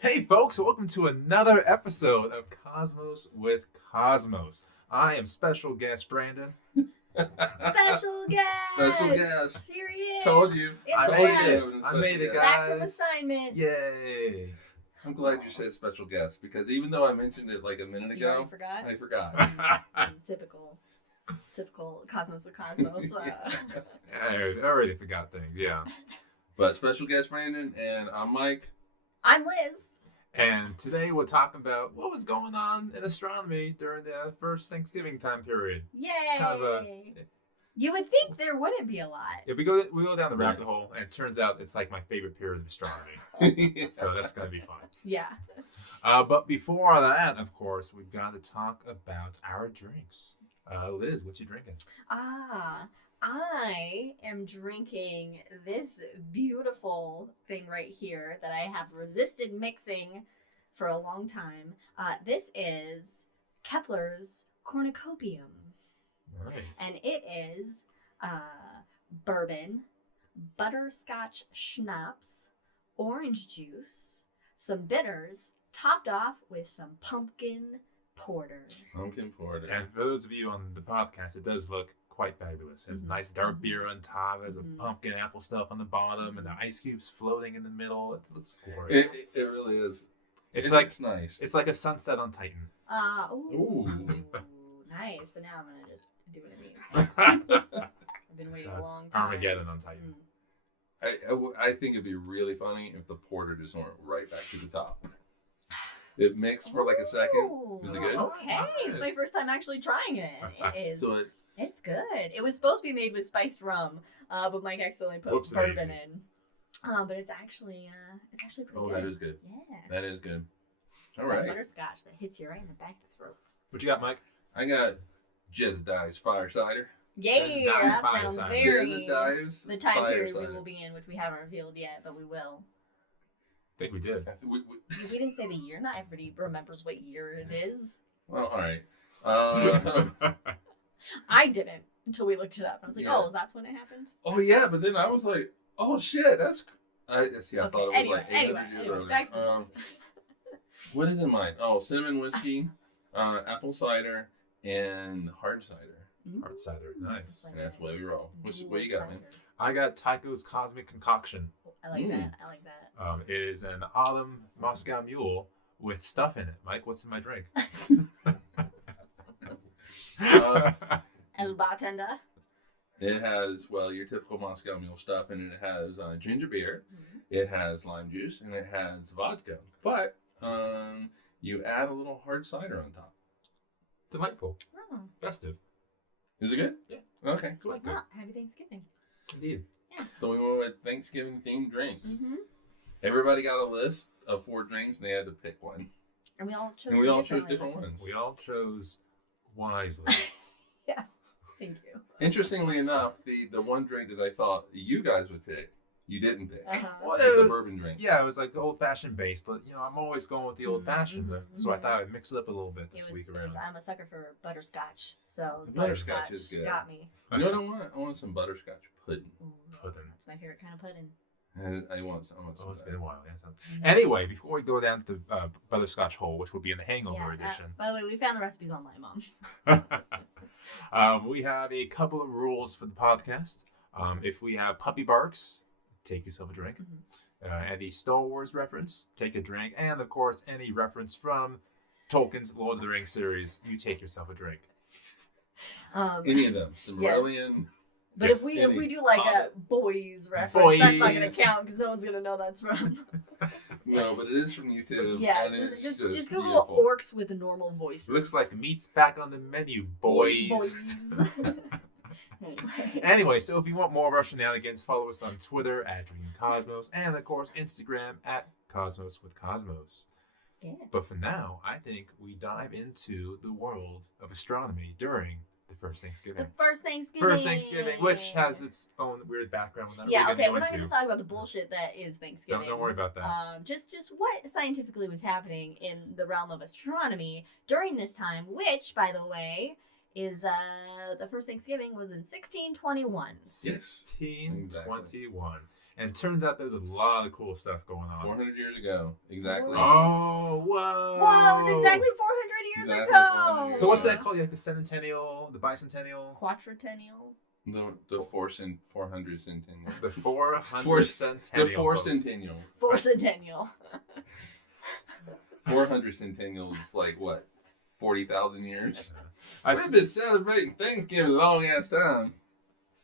Hey folks, welcome to another episode of Cosmos with Cosmos. I am special guest Brandon. Special guest! Special guest. Here he is. Told you. I made it, guys. Back from assignment. Yay! I'm glad you said special guest because even though I mentioned it like a minute You ago, already forgot? I forgot. Typical Cosmos with Cosmos. I already forgot things, yeah. But special guest Brandon, and I'm Mike. I'm Liz. And today we're talking about what was going on in astronomy during the first Thanksgiving time period. Yay! It's kind of You would think there wouldn't be a lot. If we go down the rabbit hole, and it turns out it's like my favorite period of astronomy. So that's going to be fun. Yeah. But before that, of course, we've got to talk about our drinks. Liz, what you drinking? I am drinking this beautiful thing right here that I have resisted mixing for a long time. This is Kepler's Cornucopian. Nice. And it is bourbon, butterscotch schnapps, orange juice, some bitters, topped off with some pumpkin porter. Pumpkin porter. And for those of you on the podcast, it does look quite fabulous. It has nice dark beer on top, has a pumpkin apple stuff on the bottom, and the ice cubes floating in the middle. It looks gorgeous. It really is. It's nice. It's like a sunset on Titan. Ooh. Nice, but now I'm going to just do what it means. I've been waiting a long time. Armageddon on Titan. I think it'd be really funny if the porter just went right back to the top. It mixed for like a second. Is it good? Okay, Nice. It's my first time actually trying it. It is. So It's good. It was supposed to be made with spiced rum, but Mike accidentally put bourbon in. But it's actually pretty good. Oh, that is good. Yeah. That is good. All That right. butterscotch that hits you right in the back of the throat. What you got, Mike? I got Jezediahs Fire Cider. Yay, Jezediah that fire sounds cider. very Jezediahs the time Fire period Cider. we will be in, which we haven't revealed yet, but we will. I think we did. We didn't say the year. Not everybody remembers what year it is. Well, all right. I didn't until we looked it up. I was like, Yeah. oh, that's when it happened? Oh yeah, but then I was like, oh shit, that's. I thought it was Anyway, like 800 years earlier. back to the list. What is in mine? Oh, cinnamon whiskey, apple cider, and hard cider. Hard cider, nice. And that's the way we roll. What you got, man? I got Tycho's Cosmic Concoction. I like that. I like that. It is an autumn Moscow Mule with stuff in it. Mike, what's in my drink? And bartender. It has, well, your typical Moscow Mule stuff, and it has ginger beer, it has lime juice, and it has vodka. But you add a little hard cider on top. Delightful. Oh. Festive. Is it good? Yeah. Okay. It's quite good. Happy Thanksgiving. Indeed. Yeah. So we went with Thanksgiving-themed drinks. Mm-hmm. Everybody got a list of 4 drinks, and they had to pick one. And we all chose different ones. We all chose wisely. Yes. Thank you. Interestingly enough, the one drink that I thought you guys would pick, you didn't pick. Well, The bourbon drink. Yeah, it was like the old-fashioned base, but I'm always going with the old-fashioned, so I thought I'd mix it up a little bit this week around. I'm a sucker for butterscotch, so The butterscotch is good. got me. You know what I want? I want some butterscotch pudding. Pudding. That's my favorite kind of pudding. I want some. Oh, it's been a while. Yeah, sounds... Anyway, before we go down to the butterscotch hole, which will be in the hangover edition. By the way, we found the recipes online, Mom. We have a couple of rules for the podcast. If we have puppy barks, take yourself a drink. Any Star Wars reference, take a drink. And, of course, any reference from Tolkien's Lord of the Rings series, you take yourself a drink. Any of them. Silmarillion. Yes. But if we do like a boys reference, that's not going to count because no one's going to know that's from. No, but it is from YouTube. Yeah, and it's just beautiful. Google orcs with normal voices. Looks like meat's back on the menu, boys. Anyway, so if you want more of our shenanigans, follow us on Twitter at DreamCosmos and, of course, Instagram at Cosmos with Cosmos. Yeah. But for now, I think we dive into the world of astronomy during the first Thanksgiving. First Thanksgiving, which has its own weird background. We're not going to talk about the bullshit that is Thanksgiving. Don't worry about that. Just what scientifically was happening in the realm of astronomy during this time, which, by the way, is the first Thanksgiving was in 1621. 1621. And it turns out there's a lot of cool stuff going on. 400 years ago, exactly. Oh, whoa. Whoa, it's exactly 400 years Exactly ago. 400 years So what's ago. that called? Like the centennial, the bicentennial? Quatricennial. The 400 centennial. The 400 The centennial. 4 folks. centennial. Fourcentennial. 400 centennial is like what? 40,000 years. That's- We've been celebrating Thanksgiving a long ass time.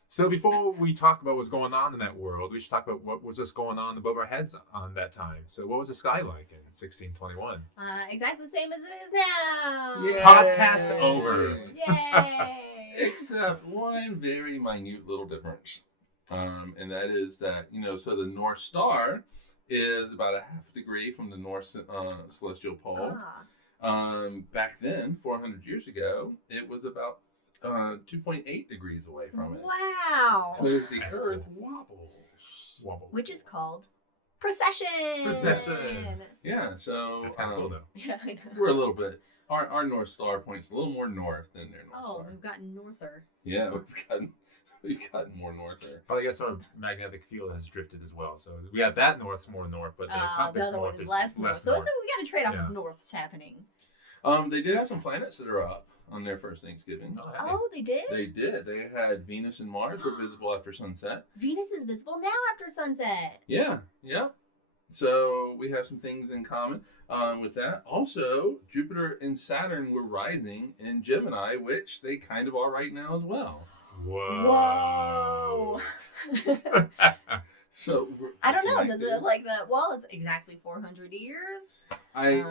So before we talk about what's going on in that world, we should talk about what was just going on above our heads on that time. So what was the sky like in 1621? Exactly the same as it is now. Yay. Podcast over. Yay. Except one very minute little difference. And that is that, so the North Star is about a half degree from the North celestial pole. Back then, 400 years ago, it was about 2.8 degrees away from it. Wow. Because the That's Earth cool. wobbles. Which is called precession. Precession. Yeah, so That's kind of cool, though. Yeah, I know. we're a little bit. Our North Star points a little more north than their North Oh, Star. we've gotten norther. Yeah, we've gotten more north there. But I guess our magnetic field has drifted as well. So we got that north's more north, but the The compass other north one is is less north. So north. we got a trade-off Yeah. of norths happening. They did have some planets that are up on their first Thanksgiving. Oh, hey. Oh, they did? They did. They had Venus and Mars were visible after sunset. Venus is visible now after sunset. Yeah. So we have some things in common with that. Also, Jupiter and Saturn were rising in Gemini, which they kind of are right now as well. Whoa. So I don't know. connected. Does it look like that? Well, it's exactly 400 years. I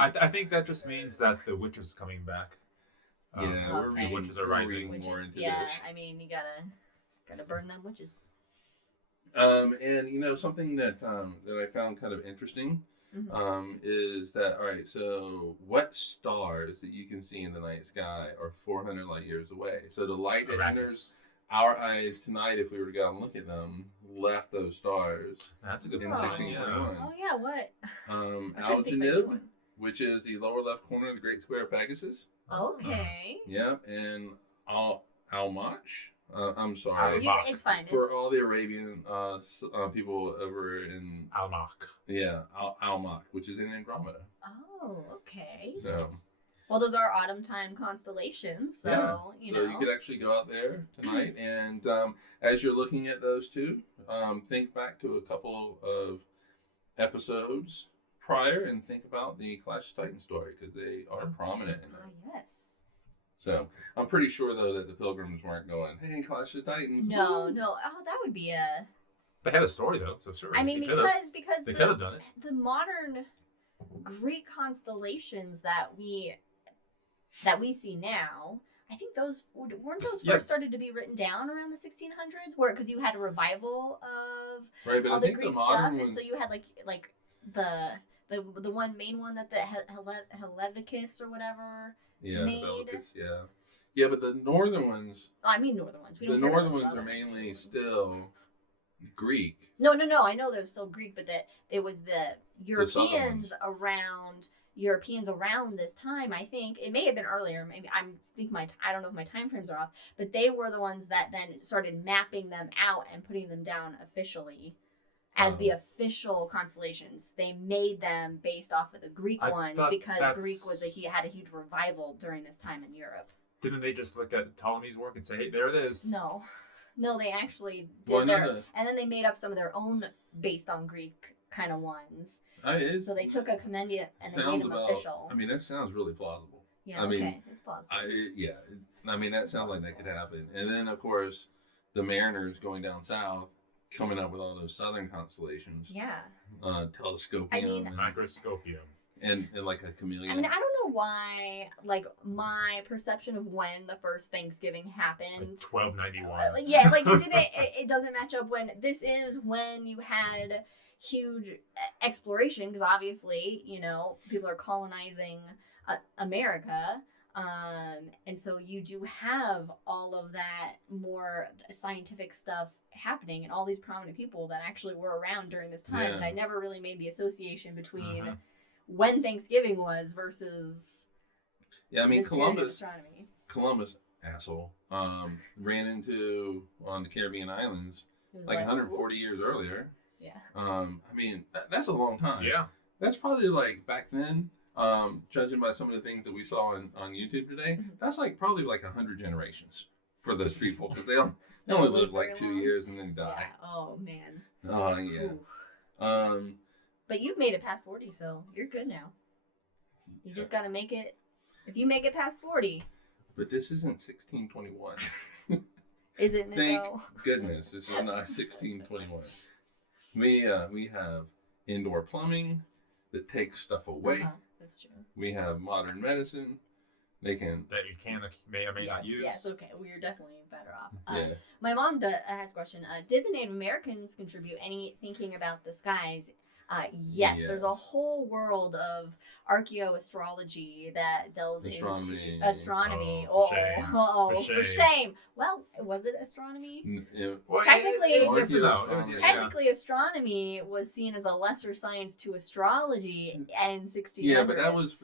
think I think that just means that the witch is coming back. yeah, we're Okay. reading, Witches are we're rising. reading more Witches, into yeah. this. I mean, you gotta burn them witches. And something that I found kind of interesting is that so what stars that you can see in the night sky are 400 light years away? So the light that enters our eyes tonight, if we were to go and look at them, left those stars. That's a good In point. 1621. Oh yeah, what? I shouldn't think by Algenib, doing. which is the lower left corner of the Great Square of Pegasus. Okay. Yeah, and Almach. I'm sorry. Almach. It's fine. For all the Arabian people over in Almach. Almach, which is in Andromeda. Oh, okay. So Well, those are autumn time constellations, so yeah, you so know. you could actually go out there tonight, and as you're looking at those two, think back to a couple of episodes prior and think about the Clash of Titans story because they are prominent in that. Yes. So I'm pretty sure though that the Pilgrims weren't going, "Hey, Clash of Titans." No, woo." no. Oh, that would be a. They had a story though, so sure. I mean, they could've. because They could have done it. the modern Greek constellations that we see now, I think those weren't those Yeah. first started to be written down around the 1600s, where because you had a revival of Right, but all I the think Greek the stuff, modern and ones. so you had like the one main one that the Helevicus or whatever. Yeah, made. the Bellicus, yeah, but the northern ones. I mean, northern ones. We The don't care about northern ones are southern mainly ones. still Greek. No. I know they're still Greek, but that it was the southern Europeans around this time. I think it may have been earlier. Maybe I don't know if my time frames are off, but they were the ones that then started mapping them out and putting them down officially as the official constellations. They made them based off of the Greek I ones thought because that's- Greek had a huge revival during this time in Europe. Didn't they just look at Ptolemy's work and say, "Hey, there it is"? No, they actually did Well, and then they made up some of their own based on Greek kind of ones. So they took a compendium and they made them official. I mean, that sounds really plausible. Yeah, I mean, okay, it's plausible. I mean, that sounds like that could happen. And then, of course, the mariners going down south, coming up with all those southern constellations. Yeah. Telescopium I mean, Microscopium. and like a chameleon. I mean, I don't know why, like, my perception of when the first Thanksgiving Like happened. 1291. Yeah, like, it doesn't match up when this is when you had huge exploration, because obviously, people are colonizing America. And so you do have all of that more scientific stuff happening and all these prominent people that actually were around during this time. Yeah. But I never really made the association between when Thanksgiving was versus yeah, I mean, this period of Columbus astronomy. Columbus asshole, ran into on the Caribbean islands He was like 140 "Oops." years earlier. Yeah. I mean, that's a long time. Yeah. That's probably like back then, judging by some of the things that we saw on YouTube today, that's like probably like 100 generations for those people because they only live live like very 2 long. years and then die. Yeah. Oh man. Oh yeah. Ooh. But you've made it past 40, so you're good now. You just gotta make it. If you make it past 40, But this isn't 1621. isn't it Thank though? goodness this is not 1621. We have indoor plumbing that takes stuff away. That's true. We have modern medicine. They can. That you may or may not use. Yes, okay. We're definitely better off. Yeah. My mom has a question. Did the Native Americans contribute any thinking about the skies? Yes, there's a Yes. whole world of archaeoastrology that delves Astronomy. into astronomy. Oh, for shame. For shame. Well, was it astronomy? Well, Technically- it was yes and no. It was, Yeah. Technically, astronomy was seen as a lesser science to astrology in 1600s. Yeah, but that was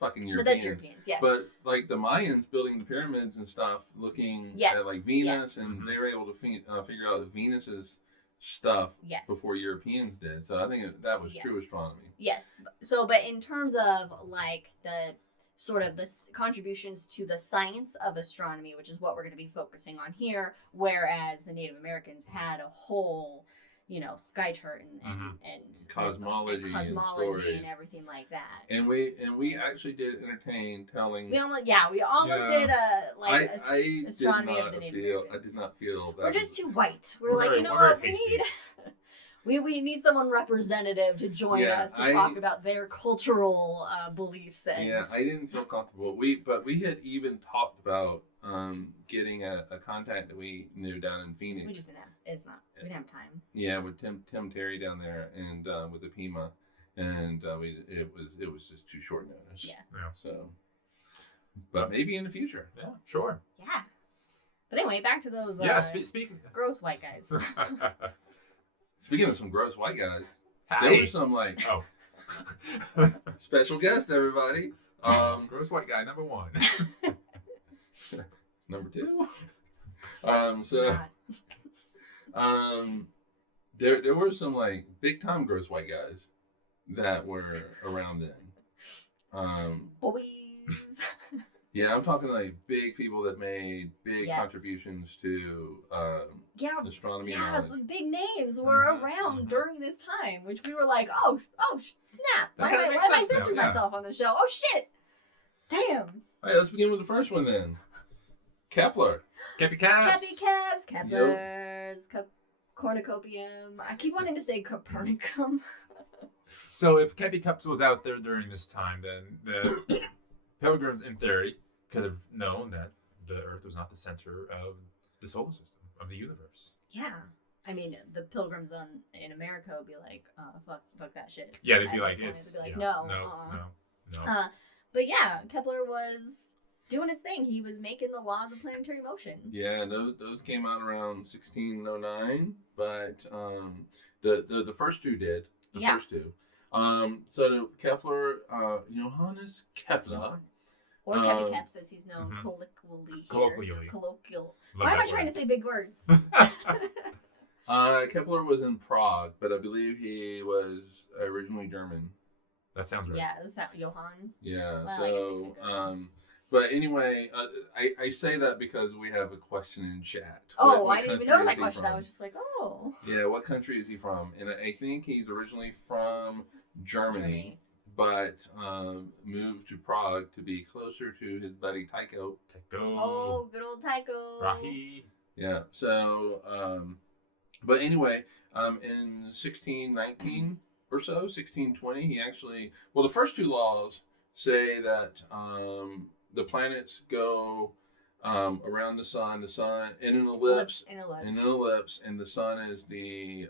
fucking European. But that's Europeans, yes. But like the Mayans building the pyramids and stuff, looking Yes, at like Venus, yes. and they were able to figure out Venus's stuff Yes. before Europeans did. So I think that was true Yes. astronomy. Yes. So, but in terms of like the sort of the contributions to the science of astronomy, which is what we're going to be focusing on here, whereas the Native Americans had a whole, sky chart and Cosmology and cosmology story. and everything like that. And we actually did entertain telling. We almost did I astronomy did of the not Native feel. I Americans. did not feel that. We're just too white. We're We're like, very- you know we're very what? pasty. We need someone representative to join Yeah, us to talk about their cultural beliefs. And Yeah, I didn't feel comfortable. We had even talked about getting a contact that we knew down in Phoenix. we just didn't have. We didn't have time. Yeah, with Tim Terry down there and with the Pima, and it was just too short notice. Yeah. So, but maybe in the future. Yeah, sure. Yeah. But anyway, back to those Speaking. gross white guys. Speaking of some gross white guys, there Hey. were some like Oh. special guest, everybody. Gross white guy number 1. Number 2. God. There were some like big time gross white guys that were around then. Boys. Yeah, I'm talking like big people that made big Yes. contributions to Yeah. astronomy Yeah, knowledge. some big names were Mhm, around mhm. during this time, which we were like, oh, snap. That Why kinda am makes I sense now, censoring yeah. myself on the show? Oh, shit. Damn. All right, let's begin with the first one then. Kepler. Cappy Cappy caps. Caps, Keplers, Cornucopian. I keep wanting to say Copernicum. So if Cappy Cups was out there during this time, then the Pilgrims, in theory, could have known that the Earth was not the center of the solar system, of the universe. Yeah. I mean, the pilgrims in America would be like, fuck that shit. Yeah, they'd At be this like, point, it's they'd be like, no. no. But yeah, Kepler was doing his thing. He was making the laws of planetary motion. Yeah, those came out around 1609, but the first two did. The Yeah. first two. So Kepler, Johannes Kepler. Or Cappy Caps, as he's known Mhm. colloquially here. Colloquially. Colloquial. Love Why am I that trying word. to say big words? Kepler was in Prague, but I believe he was originally German. That sounds right. Yeah, that's how Johann. Yeah. Well, I So, guess I could but anyway, I say that because we have a question in chat. Oh, What I didn't even country know is that he question. from? I was just like, oh. Yeah, what country is he from? And I think he's originally from Germany. But moved to Prague to be closer to his buddy Tycho. Tycho. Oh, good old Tycho. Brahe. Yeah. So, but anyway, in 1619 or so, 1620, he actually, the first two laws say that the planets go around the sun in an ellipse, In ellipse. in an ellipse, and the sun is the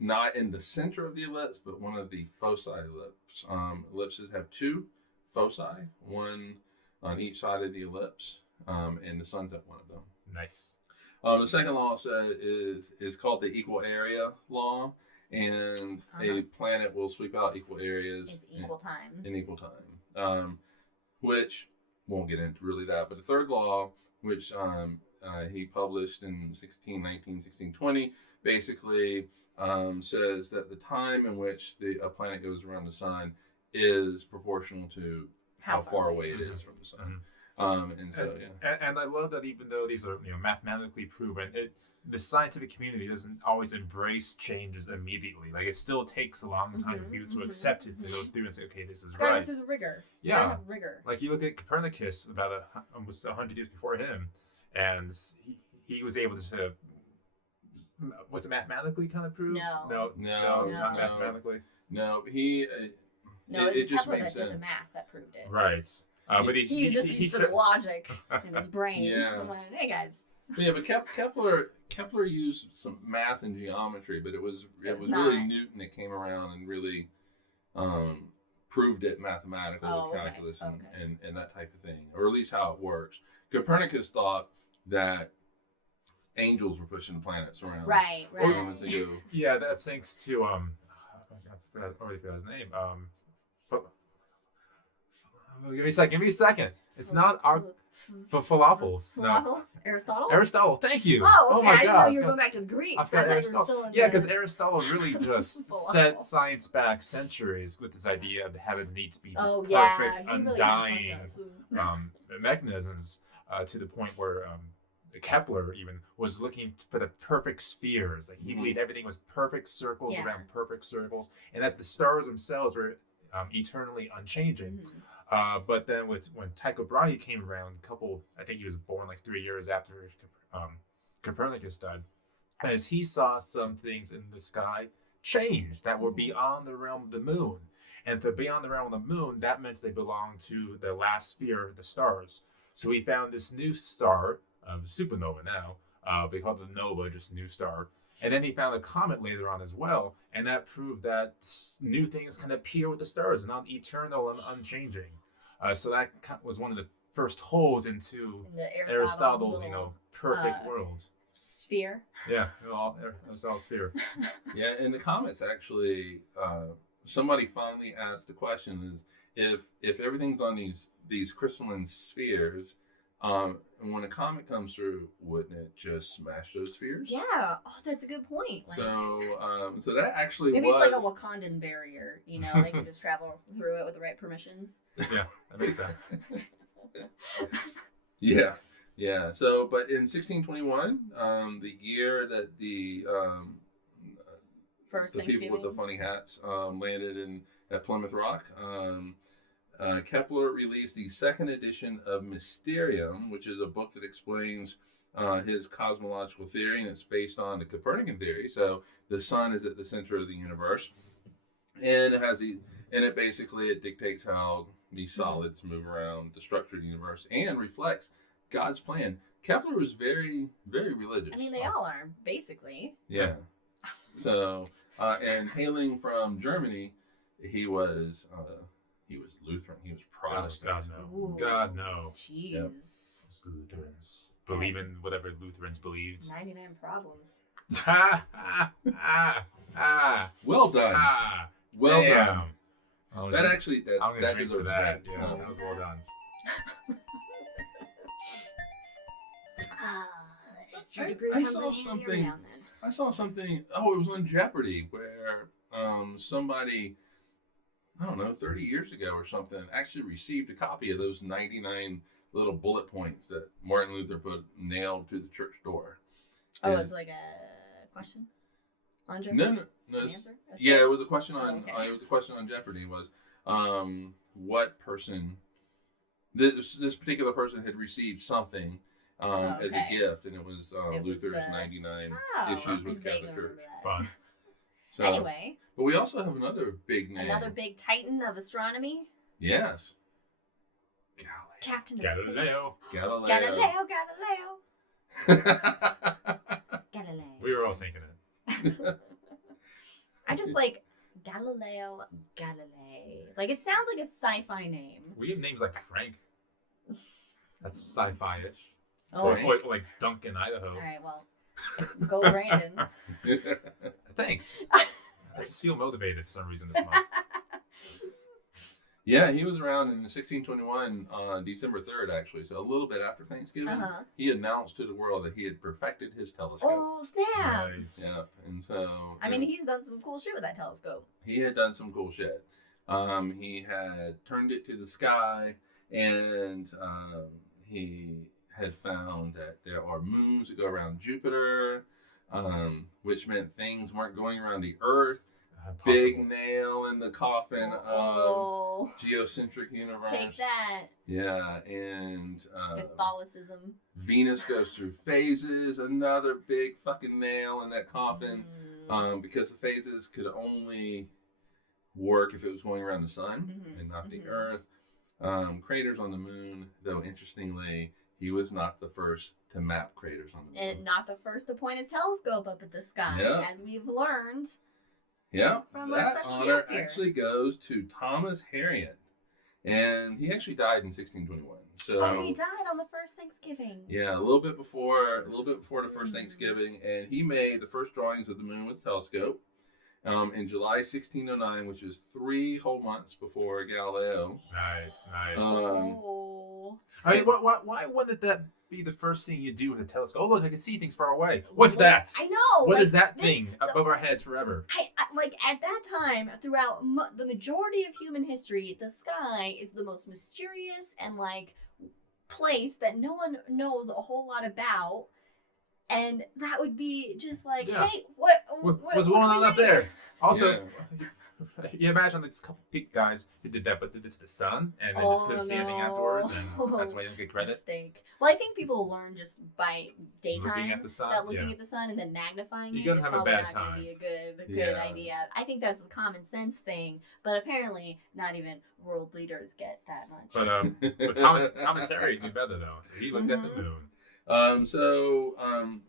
not in the center of the ellipse, but one of the foci ellipse. Ellipses have two foci, one on each side of the ellipse, and the sun's at one of them. Nice. The second law is called the equal area law, and a planet will sweep out equal areas It's equal time. in equal time, which won't get into really that. But the third law, which he published in 1620, basically says that the time in which a planet goes around the sun is proportional to how far away it is from the sun. And so, and I love that even though these are mathematically proven, the scientific community doesn't always embrace changes immediately. Like, it still takes a long time for people to accept it, to go through and say, okay, this is right. Through the rigor. Yeah. Rigor. Like, you look at Copernicus about almost 100 years before him, and he was able to. Was it mathematically kind of proved? No, not mathematically. No, it's just Kepler makes that did the sense. math that proved it. Right. But he just used some logic in his brain. Yeah. I'm like, hey guys. Yeah, but Kepler used some math and geometry, but it was really Newton that came around and really proved it mathematically with calculus and that type of thing, or at least how it works. Copernicus thought that angels were pushing the planets around. Right. As they go. Yeah, that's thanks to I already forgot his name. Give me a second. It's not our falafels. No. Aristotle? Thank you. Oh, okay. My I didn't God. know you were going back to the Greeks. I forgot Aristotle. Yeah, because Aristotle really just Falafel. set science back centuries with this idea of the heavens need to be these perfect, really undying mechanisms, to the point where Kepler even was looking for the perfect spheres. Like, he believed everything was perfect circles around perfect circles, and that the stars themselves were eternally unchanging. But then when Tycho Brahe came around, I think he was born like 3 years after Copernicus died, as he saw some things in the sky change that were beyond the realm of the moon. And to beyond the realm of the moon, that meant they belonged to the last sphere of the stars. So he found this new star, supernova now, they call it the nova, just new star. And then he found a comet later on as well, and that proved that new things can appear with the stars, not eternal and unchanging. So that was one of the first holes into Aristotle's, perfect world. Sphere. Yeah, Aristotle's sphere. Yeah, and the comets actually, somebody finally asked the question: is if everything's on these crystalline spheres, and when a comet comes through, wouldn't it just smash those spheres? Yeah. Oh, that's a good point. Like, so that actually maybe it's like a Wakandan barrier. They can just travel through it with the right permissions. Yeah, that makes sense. Yeah. So, but in 1621, the year that the people with the funny hats landed at Plymouth Rock, Kepler released the second edition of Mysterium, which is a book that explains his cosmological theory, and it's based on the Copernican theory. So the sun is at the center of the universe, and it basically dictates how these solids move around the structure of the universe and reflects God's plan. Kepler was very, very religious. I mean, they all are, basically. Yeah. So, and hailing from Germany, he was Lutheran. He was Protestant. God no. Jeez. Yep. Lutherans believe in whatever Lutherans believed. 99 problems. Well done. Well done. I'm That gonna drink to that. that. Yeah, that was well done. I saw something. I saw something. Oh, it was on Jeopardy where somebody, I don't know, 30 years ago or something, actually received a copy of those 99 little bullet points that Martin Luther nailed to the church door. Oh, it's like a question on Jeopardy? No. Answer? Yeah, it was a question on. okay. It was a question on Jeopardy. Was what person? This particular person had received something as a gift, and it was Luther's 99 issues with Catholic Church. Fun. So, Anyway. But we also have another big name. Another big titan of astronomy. Yes. Captain of Galileo. Space. Galileo. Galileo. We were all thinking it. I just like Galileo Galilei. Like, it sounds like a sci-fi name. We have names like Frank. That's sci-fi-ish. Oh, Or right. like Duncan, Idaho. All right, well, go Brandon. Thanks. I just feel motivated for some reason this month. Yeah, he was around in 1621 on December 3rd, actually. So a little bit after Thanksgiving, he announced to the world that he had perfected his telescope. Oh, snap. Nice. Yep. And so... I mean, he's done some cool shit with that telescope. He had done some cool shit. He had turned it to the sky, and he had found that there are moons that go around Jupiter, which meant things weren't going around the Earth. Big nail in the coffin of geocentric universe. Take that. Yeah, and Catholicism. Venus goes through phases. Another big fucking nail in that coffin, because the phases could only work if it was going around the sun and not the Earth. Craters on the moon, though interestingly, he was not the first to map craters on the moon. And not the first to point his telescope up at the sky, as we've learned. Yeah, from our that special honor guest here. actually goes to Thomas Harrion, and he actually died in 1621. So he died on the first Thanksgiving. Yeah, a little bit before the first Thanksgiving, and he made the first drawings of the moon with a telescope in July 1609, which is 3 whole months before Galileo. Nice. I mean, why wouldn't that be the first thing you do with a telescope? Oh, look, I can see things far away. What's that? I know. What is that thing above our heads forever? I like at that time, throughout the majority of human history, the sky is the most mysterious and place that no one knows a whole lot about. And that would be just hey, what's going on up there? Also, you imagine this couple peak guys who did that, but did it to the sun, and they just couldn't see anything afterwards, and that's why they don't get credit. Mistake. Well, I think people learn just by daytime looking at the sun, at the sun and then magnifying You're it is gonna have a probably bad not time. going to be a good idea. I think that's the common sense thing, but apparently not even world leaders get that much. But Thomas Harrion knew better though, so he looked at the moon.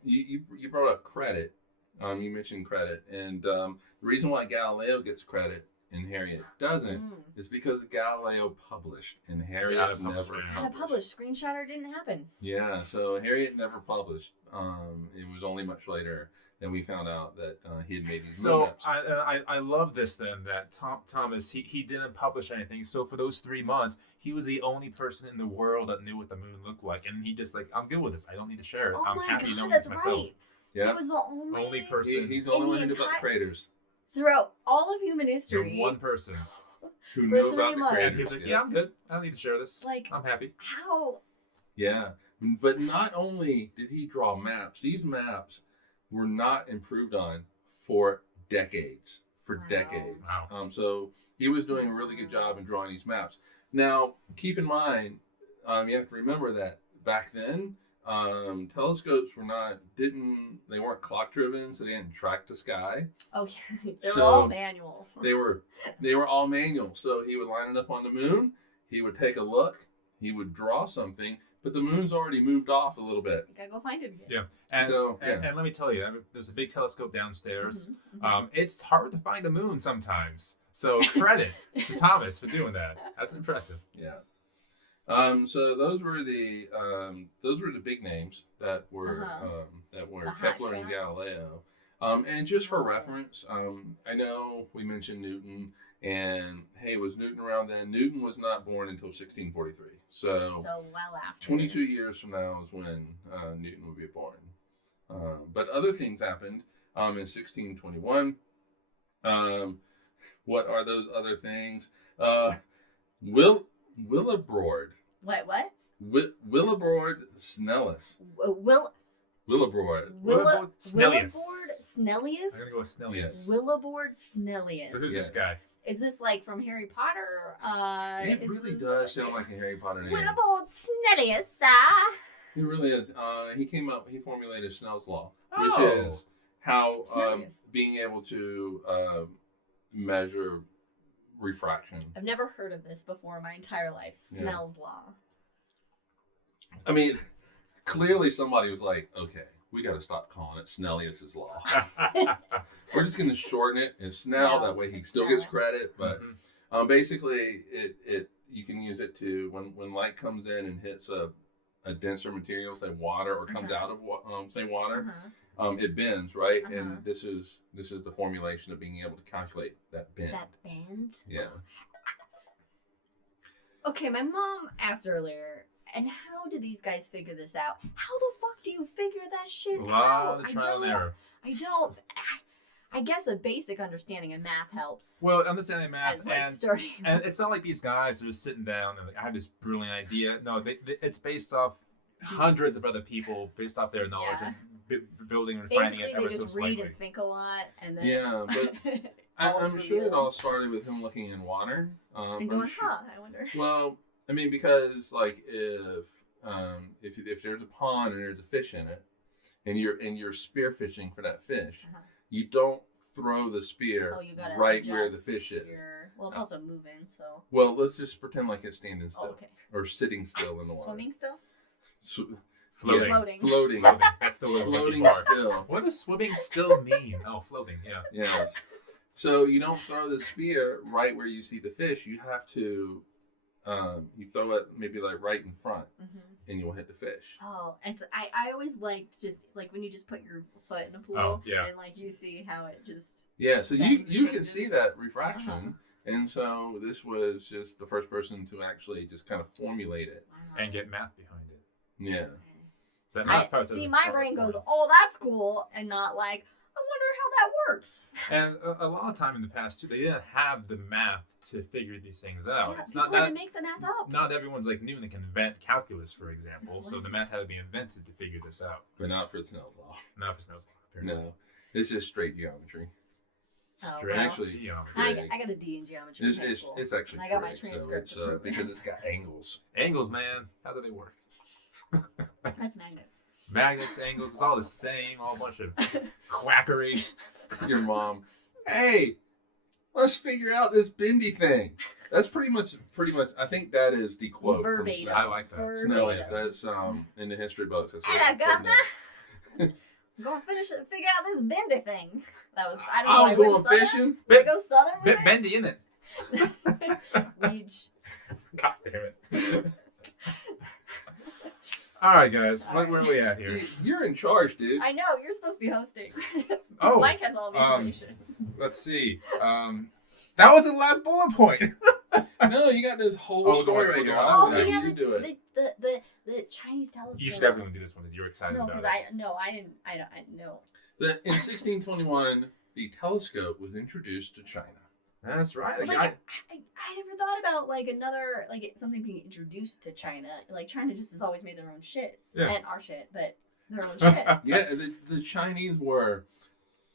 You brought up credit. You mentioned credit, and the reason why Galileo gets credit and Harriet doesn't is because Galileo published and Harriet never published. Had to publish. Screenshot didn't happen. Yeah, so Harriet never published. It was only much later that we found out that he had made these moon maps. I love this then, that Thomas, he didn't publish anything. So for those 3 months, he was the only person in the world that knew what the moon looked like. And he just I'm good with this. I don't need to share it. I'm happy knowing this myself. Right. Yeah. He was the only person. He's the only one who knew about the craters. Throughout all of human history. You're one person who knew about the craters. And he's like, I'm good. I don't need to share this. I'm happy. How? Yeah. But not only did he draw maps, these maps were not improved on for decades. Wow. So he was doing a really good job in drawing these maps. Now, keep in mind, you have to remember that back then, telescopes weren't clock driven, so they didn't track the sky. Oh yeah, they were all manual. they were all manual. So he would line it up on the moon. He would take a look. He would draw something, but the moon's already moved off a little bit. You gotta go find it again. Yeah, and let me tell you, there's a big telescope downstairs. It's hard to find the moon sometimes. So credit to Thomas for doing that. That's impressive. Yeah. So those were the big names that were Kepler and Galileo. And just for reference, I know we mentioned Newton, and hey, was Newton around then? Newton was not born until 1643. So well after. 22 years from now is when Newton would be born. But other things happened in 1621. What are those other things? Willibrord. What? Willibrord Snellius. Willibrord. Snellius. Snellius? I'm gonna go with Snellius. Willibrord Snellius. So who's this guy? Is this from Harry Potter? It really does sound like a Harry Potter name. Willibrord Snellius, It really is. He formulated Snell's law, which is how being able to measure refraction. I've never heard of this before in my entire life. Snell's law. I mean, clearly somebody was like, okay, we got to stop calling it Snellius's law. We're just going to shorten it as Snell. That way he still gets credit. But basically, you can use it to, when light comes in and hits a denser material, say water, or comes out of, say water, it bends, right? And this is the formulation of being able to calculate that bend. That bend? Yeah. Okay, my mom asked earlier, and how do these guys figure this out? How the fuck do you figure that shit A lot out? of trial and error. I don't. I guess a basic understanding of math helps. Well, understanding math As, like, and starting. and it's not like these guys are just sitting down and like, I have this brilliant idea. No, it's based off hundreds of other people, based off their knowledge Yeah. and building and refining Basically, it they ever so just read slightly. and think a lot, and then Yeah, but I'm sure it all started with him looking in water. and going, I wonder. Well, I mean, because like if there's a pond and there's a fish in it, and you're spear fishing for that fish, you don't throw the spear Oh, you gotta right where the adjust fish is. Well, it's also moving, so. Well, let's just pretend like it's standing still Okay. or sitting still in the water. Swimming still? Floating. Yes, Floating. floating, Floating. That's the word. floating Part. still. What does swimming still mean? Oh, floating. Yeah. Yes. So you don't throw the spear right where you see the fish. You have to, you throw it maybe like right in front, and you'll hit the fish. Oh, and so I always liked just like when you just put your foot in a pool, Oh, yeah. and like you see how it just. Yeah. So Bends and you can changes. see that refraction, and so this was just the first person to actually just kind of formulate it. And get math behind it. Yeah. So that math part See, is my part brain of goes, it. "Oh, that's cool," and not like, "I wonder how that works." And a lot of time in the past too, they didn't have the math to figure these things out. Yeah, It's people not had that to make the math up. not everyone's like new and they can invent calculus, for example. So the math had to be invented to figure this out. But not for Snell's law. Not for Snell's law, apparently. No. It's just straight geometry. Straight well. Actually, geometry. Correct. I got a D in geometry in high school. It's actually And I got my correct, transcript so to prove it. because it's got angles. Angles, man. How do they work? That's magnets. Magnets, angles, it's all the same. All a bunch of quackery. Your mom, hey, let's figure out this bendy thing. That's pretty much. I think that is the quote Verbatim. from I Snell. like that. Snell is. That's in the history books. That's And I got footnote. that. I'm gonna finish it. Figure out this bendy thing. That was. I don't I know. was I going went southern. fishing. Did I go southern with Bit it? bendy, in it? Weege. God damn it. All right, guys. Where are we at here? You're in charge, dude. I know you're supposed to be hosting. Oh, Mike has all the information. let's see. That was the last bullet point. No, you got this whole Oh, story go right on, here. go on. I'll Oh let yeah, you do it. the Chinese telescope. You should definitely do this one because you're excited No, about because it. I didn't. No. In 1621, the telescope was introduced to China. That's right. Like, I never thought about like another like something being introduced to China. Like China just has always made their own shit Yeah. and our shit, but their own shit. Yeah, the Chinese were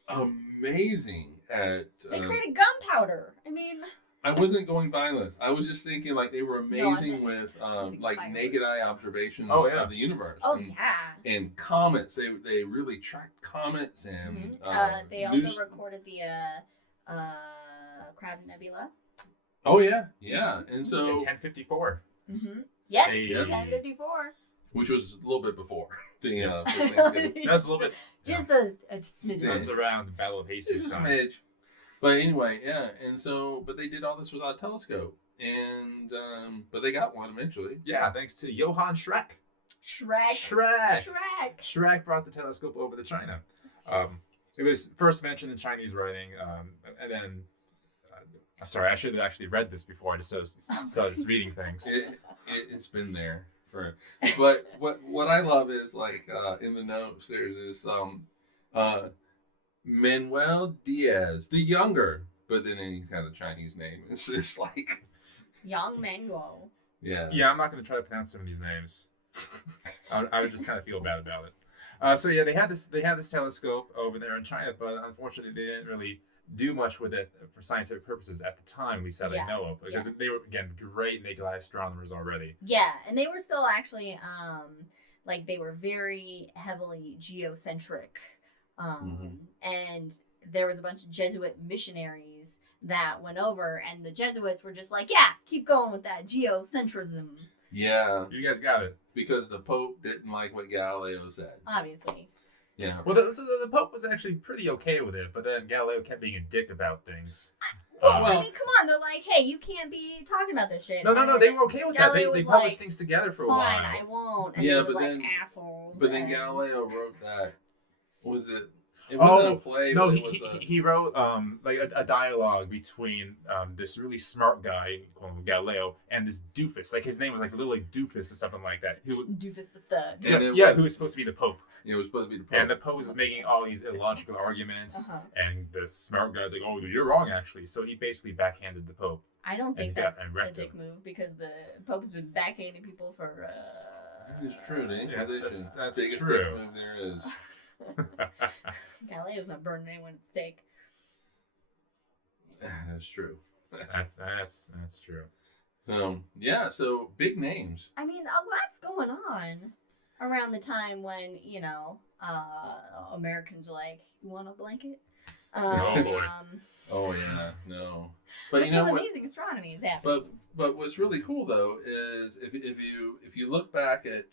amazing at. They created gunpowder. I mean, I wasn't going violence. I was just thinking like they were amazing No, with thinking like violence. naked eye observations Oh, yeah. of the universe. oh and, yeah. and comets. They really tracked comets and They news- also recorded the Crab Nebula. Oh yeah, yeah. And in so 1054. Mm-hmm. Yes, Hey. 1054. which was a little bit before the for Thanksgiving. That's a little bit. Just a smidgen. That's around the Battle of It's Hastings just a time. smidge. But anyway, yeah. And so, but they did all this without a telescope, and but they got one eventually. Yeah, thanks to Johann Schreck. Shrek. Schreck brought the telescope over to China. It was first mentioned in Chinese writing, and then. Sorry, I should have actually read this before I just started reading things. It's been there for. But what I love is like in the notes there's this Manuel Diaz the Younger, but then he's got a Chinese name. It's just like Young Mango. yeah. Yeah, I'm not going to try to pronounce some of these names. I would just kind of feel bad about it. So yeah, they had this telescope over there in China, but unfortunately they didn't really do much with it for scientific purposes at the time, at least that I know of, because they were again great naked eye astronomers already. Yeah, and they were still actually like they were very heavily geocentric. And there was a bunch of Jesuit missionaries that went over, and the Jesuits were just like, yeah, keep going with that geocentrism. Yeah, You guys got it. because the Pope didn't like what Galileo said. Obviously. Yeah. Well, the Pope was actually pretty okay with it, but then Galileo kept being a dick about things. I mean, come on. They're like, hey, you can't be talking about this shit. No, they were okay with that. Galileo They was published like, things together for a fine, while. I won't. And Yeah, he was but like, then- assholes. But then and- Galileo wrote that. Was it? It wasn't a play. No, but he wrote like a dialogue between this really smart guy called Galileo and this doofus. Like his name was like literally Doofus or something like that. Doofus the Third. Who was supposed to be the Pope. It was supposed to be the Pope. And the Pope was making all these illogical arguments, and the smart guy's like, "Oh, you're wrong, actually." So he basically backhanded the Pope. I don't think that's a dick move because the Pope's been backhanding people for. That is true. The Inquisition. That's biggest true. dick move there is. Galileo's not burning anyone at stake. That's true. That's true. So yeah, so big names. I mean, a lot's going on around the time when Americans are like, "You want a blanket?" Oh boy. Oh yeah, no. But you some know what? amazing astronomy is happening. But what's really cool though is if you look back at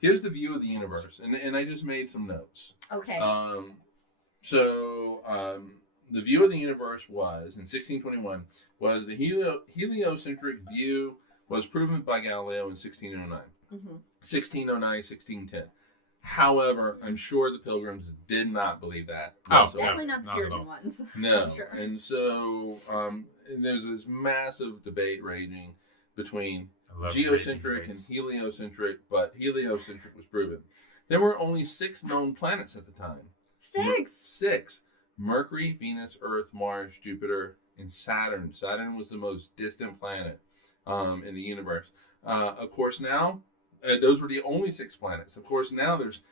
here's the view of the universe, and I just made some notes. Okay. The view of the universe was in 1621 was the heliocentric view was proven by Galileo in 1609. 1609, 1610. However, I'm sure the Pilgrims did not believe that. Definitely not the Puritan ones. No. I'm sure. And so and there's this massive debate raging between geocentric and heliocentric, but heliocentric was proven. There were only 6 known planets at the time. 6? 6. Mercury, Venus, Earth, Mars, Jupiter, and Saturn. Saturn was the most distant planet in the universe. Of course, now, those were the only 6 planets. Of course, now there's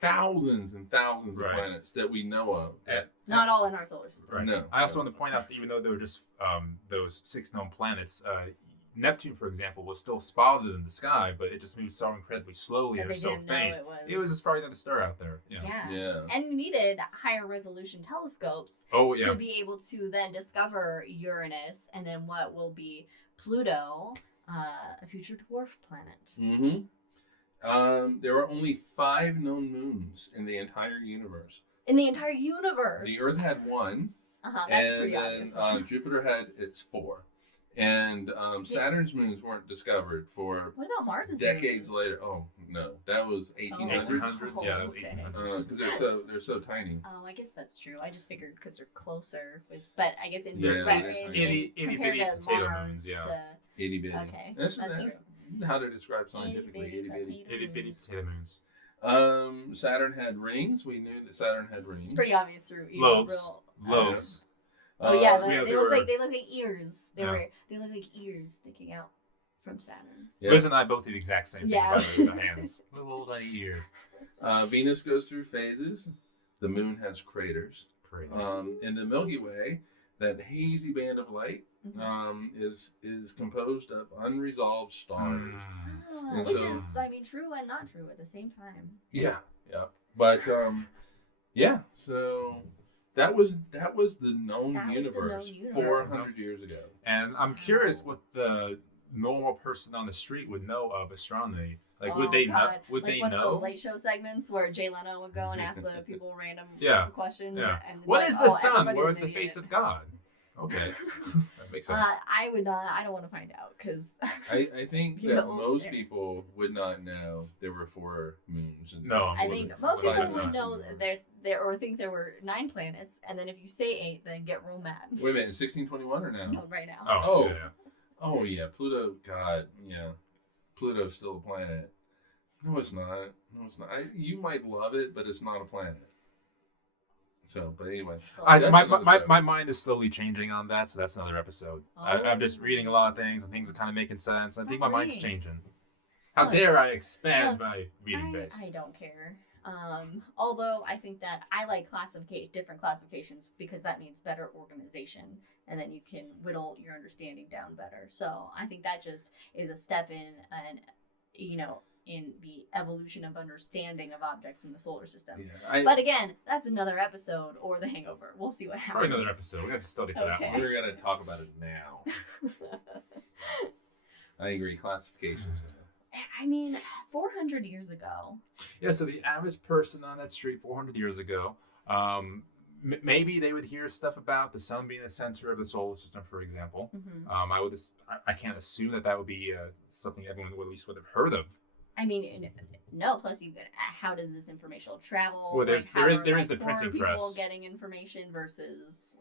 thousands and thousands of planets that we know of. Not all in our solar system. Right. No. I also want to point out that even though there were just those 6 known planets, Neptune, for example, was still spotted in the sky, but it just moved so incredibly slowly and so faint. It was just probably not a star out there. Yeah. And you needed higher resolution telescopes to be able to then discover Uranus and then what will be Pluto, a future dwarf planet. There were only 5 known moons in the entire universe. In the entire universe? The Earth had 1. That's pretty obvious. Jupiter had its 4. And Saturn's moons weren't discovered for what about Mars's decades moons? later. Oh no, that was 1800s. 1800s. Yeah, that was 1800s. Because they're so tiny. Oh, I guess that's true. I just figured because they're closer but I guess in itty bitty potato moons. Itty bitty. Okay, that's true. How to describe scientifically itty bitty potato moons. Saturn had rings. We knew that Saturn had rings. It's pretty obvious through lobes. Oh yeah, they look like ears. They look like ears sticking out from Saturn. Liz and I both do the exact same thing with our hands. Little tiny ear. Venus goes through phases. The moon has craters. In the Milky Way, that hazy band of light is composed of unresolved stars. Which is, true and not true at the same time. Yeah. But so that was the known universe 400 years ago. And I'm curious what the normal person on the street would know of astronomy. Like, would they know? Would they know? One of those late show segments where Jay Leno would go and ask the people random questions. Yeah. And what is the sun? Where is the face of God? Okay, that makes sense. I would not. I don't want to find out because I think that most people would not know there were 4 moons. I think most people would know there or think there were 9 planets, and then if you say 8, then get real mad. Wait a minute, 1621 or now? No, right now. Oh yeah, Pluto. God, yeah, Pluto's still a planet. No, it's not. You might love it, but it's not a planet. So, but anyway, my mind is slowly changing on that, so that's another episode. I'm just reading a lot of things, and things are kind of making sense. I think my mind's changing. How dare I expand my reading base? I don't care. Although I think that I like different classifications because that means better organization, and then you can whittle your understanding down better. So I think that just is a step in the evolution of understanding of objects in the solar system. But again, that's another episode or The Hangover. We'll see what happens. Probably another episode. We're going to study for that one. We're going to talk about it now. I agree. Classifications. 400 years ago. Yeah, so the average person on that street 400 years ago, maybe they would hear stuff about the sun being the center of the solar system, for example. Mm-hmm. I can't assume that would be something everyone would at least would have heard of. No, plus how does this information travel? Well, there is the poor printing people press. getting information versus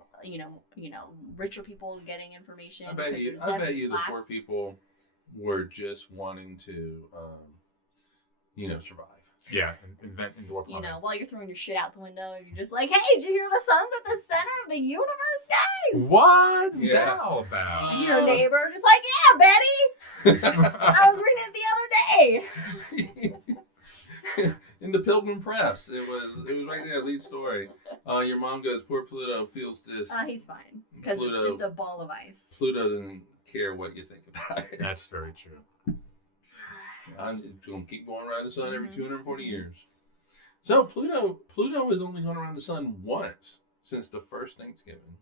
richer people getting information. I bet you the poor people were just wanting to, survive. Yeah, invent indoor plumbing. While you're throwing your shit out the window, you're just like, hey, did you hear the sun's at the center of the universe, guys? What's Yeah. that all about? Your neighbor just like, yeah, Betty. I was reading it the other day. In the Pilgrim Press, it was right there, lead story. Your mom goes, poor Pluto feels this. He's fine because it's just a ball of ice. Pluto doesn't care what you think about it. That's very true. I'm going to keep going around the sun every 240 years. So Pluto has only gone around the sun once since the first Thanksgiving.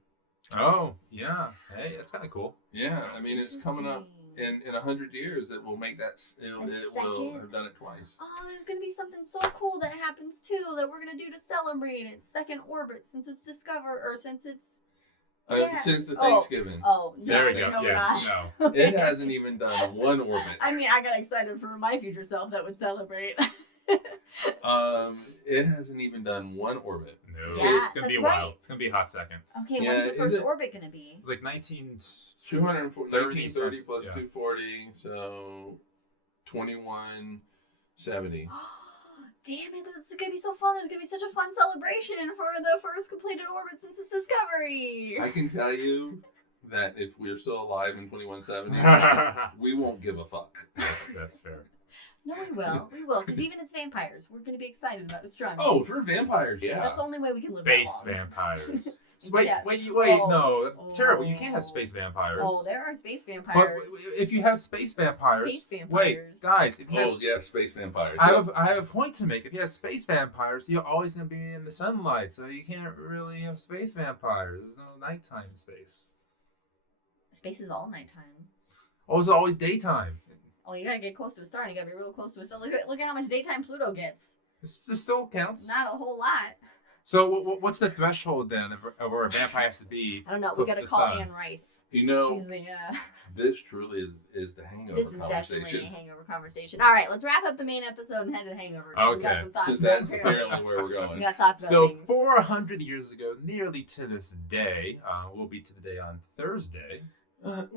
Oh, yeah. Hey, that's kind of cool. Yeah, That's it's coming up in 100 years that will make that, it will have done it twice. Oh, there's going to be something so cool that happens too that we're going to do to celebrate its second orbit since it's discovered, or since it's... Since the Thanksgiving. Oh, no, There we go. no, Yeah, no. It hasn't even done one orbit. I mean, I got excited for my future self that would celebrate. It hasn't even done one orbit. No, Yeah, it's gonna be a that's while. right. It's gonna be a hot second. Okay, Yeah, when's the is first it- orbit going to be? It's like 1930 1930 plus yeah. 240, so 2170. Damn it, this is going to be so fun. There's going to be such a fun celebration for the first completed orbit since its discovery. I can tell you that if we're still alive in 2170, we won't give a fuck. That's fair. No, we will. We will, because even as vampires, we're going to be excited about astronomy. Oh, for vampires, yeah. That's the only way we can live Space that long. vampires. Wait, Yes. wait, Oh. no. Terrible. You can't have space vampires. Oh, there are space But vampires. if you have space vampires, Space vampires. wait, guys, if you have, Yeah, space vampires. I have a point to make. If you have space vampires, you're always going to be in the sunlight, so you can't really have space vampires. There's no nighttime in space. Space is all nighttime. Oh, it's always daytime. Oh, you gotta get close to a star and you gotta be real close to a star. Look at how much daytime Pluto gets. It still counts. Not a whole lot. So what's the threshold then of where a vampire has to be? I don't know. We close gotta to the call sun? Anne Rice. You know, She's the, this truly is the hangover this is conversation. definitely a hangover conversation. All right, let's wrap up the main episode and head to hangover. 'cause we got Okay. some thoughts Since about that's Harrion. apparently where we're We going. got thoughts about So things. 400 years ago, nearly to this day, will be to the day on Thursday. Well,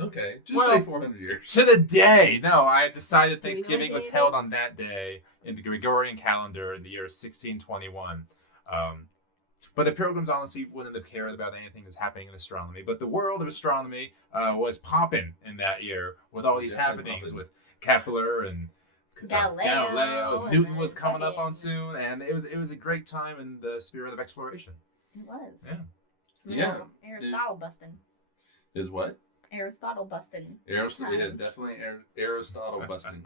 okay. Just Well- say 400 years. To the day! No, I decided Do we know Thanksgiving what was day it held is? on that day in the Gregorian calendar in the year 1621. But the Pilgrims honestly wouldn't have cared about anything that's happening in astronomy. But the world of astronomy was popping in that year with all these Definitely happenings poppin'. with Kepler and Galileo, and Newton then was coming up on fucking- soon, and it was a great time in the spirit of exploration. It was. Yeah. Some Yeah. little Aristotle busting. Is what? Aristotle busting. Aristotle. Yeah, Time. definitely Aristotle busting.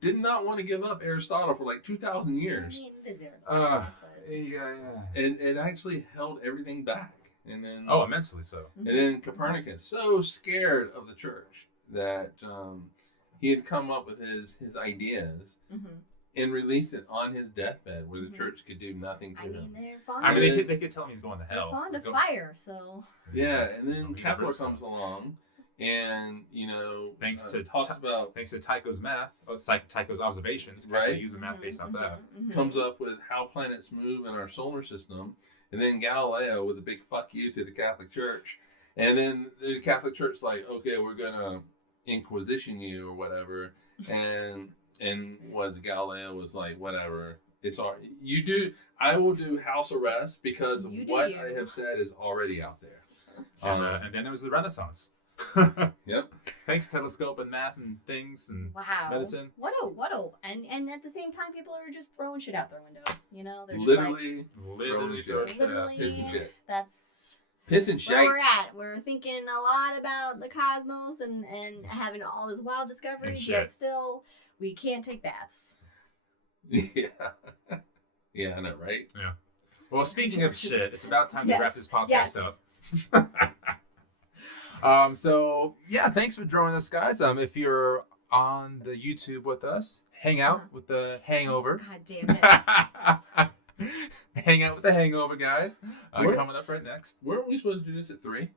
Did not want to give up Aristotle for like 2,000 I years. mean, it is Aristotle. but- Yeah. And it actually held everything back. And then Oh, immensely so. and then Copernicus, so scared of the church that he had come up with his ideas Mhm. and released it on his deathbed where the Mhm. church could do nothing to I mean, him. they're fond, I mean, Yeah. they could tell him he's going to they're hell. fond of Go- fire, so... Yeah, and then Something Kepler diverse. comes along and, Thanks to talks about, Thanks to Tycho's math, Tycho's observations, Right. Kepler using math based off that. Mhm. comes up with how planets move in our solar system. And then Galileo with a big fuck you to the Catholic Church. And then the Catholic Church's like, okay, we're going to Inquisition you or whatever. And what Galileo was like, whatever. It's all you do. I will do house arrest because You do what you. I have said is already out there. And then there was the Renaissance. Yep. Thanks to telescope and math and things and Wow. medicine. What a and at the same time people are just throwing shit out their window. You know, they're just Literally, Literally Throwing throwing shit. shit out. Literally. piss and shit. that's Piss and where shite. we're at. We're thinking a lot about the cosmos and having all this wild discoveries, And yet shit. still we can't take baths. Yeah. Yeah, I know, right? Well, speaking of shit, it's about time to Yes, wrap this podcast yes. up. So yeah, thanks for joining us, guys. If you're on the YouTube with us, hang out with the Hangover. God damn it. Hang out with the Hangover, guys. Where- Coming up right next. Weren't we supposed to do this at 3?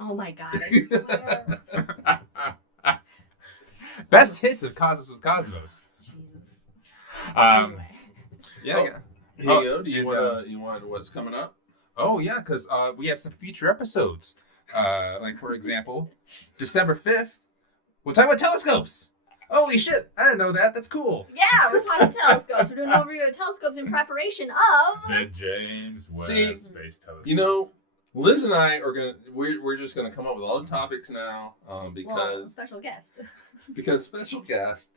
Oh my god, I swear. Best hits of Cosmos with Cosmos. Jesus. Um, Anyway. yeah. Here you go. Do and, you want what's coming up? Oh, yeah, because we have some future episodes. Like, for example, December 5th, we'll talk about telescopes. Holy shit, I didn't know that. That's cool. Yeah, we're talking telescopes. We're doing an overview of telescopes in preparation of The James Webb Space Telescope. You know, Liz and I are we're just gonna come up with all the topics now because special guest. because special guest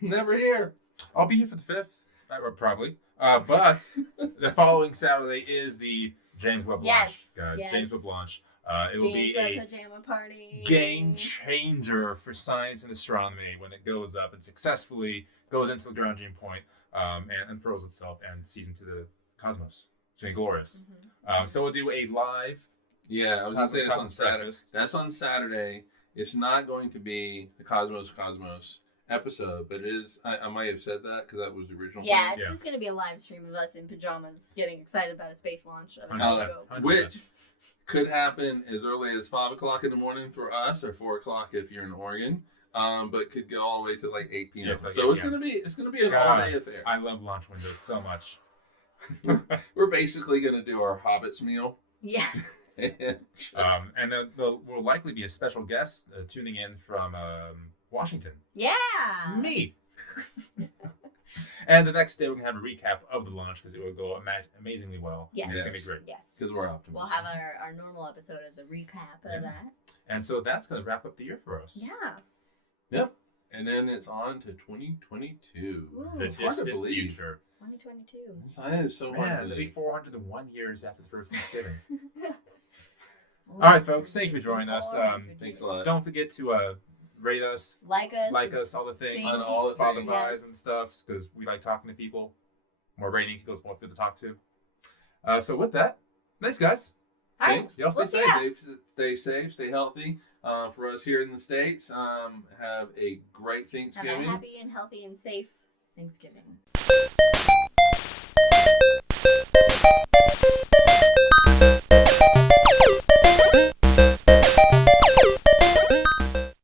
never here. I'll be here for the 5th, probably. But the following Saturday is the James Webb launch, guys. Yes. James Webb launch. It will James be Webb a pajama party. game changer for science and astronomy when it goes up and successfully goes into the grounding point and unfurls itself and sees into the cosmos. It's been glorious. So we'll do a live. Yeah, I was gonna say this on Saturday. breakfast. That's on Saturday. It's not going to be the Cosmos episode, but it is. I might have said that because that was the original. Yeah, plan. it's just going to be a live stream of us in pajamas getting excited about a space launch of a 100%. telescope. 100%. Which could happen as early as 5 o'clock in the morning for us, or 4 o'clock if you're in Oregon. But could go all the way to like 8 p.m. Yeah, it's like so 8 it's gonna be an God, all day affair. I love launch windows so much. We're basically gonna do our hobbits meal. Yeah. And then there will likely be a special guest tuning in from Washington. Yeah. Me. And the next day we're going to have a recap of the launch because it will go amazingly well. Yes. It's going to be great. Yes. Because we're optimistic. We'll have our normal episode as a recap of that. And so that's going to wrap up the year for us. Yeah. Yep. And then it's on to 2022. Ooh. The It's hard to distant believe. future. 2022. That is so hard Man, to it'll be believe. 401 years after the first Thanksgiving. All right, folks. Thank you for joining us. Thanks a lot. Don't forget to rate us, like us, all the things, on all the things. Spotify's and stuff, because we like talking to people. More ratings equals more people to talk to. So with that, thanks, guys. All right. Thanks. Y'all stay We'll see safe. ya. Stay safe, stay healthy. For us here in the States, have a great Have Thanksgiving. a happy and healthy and safe Thanksgiving.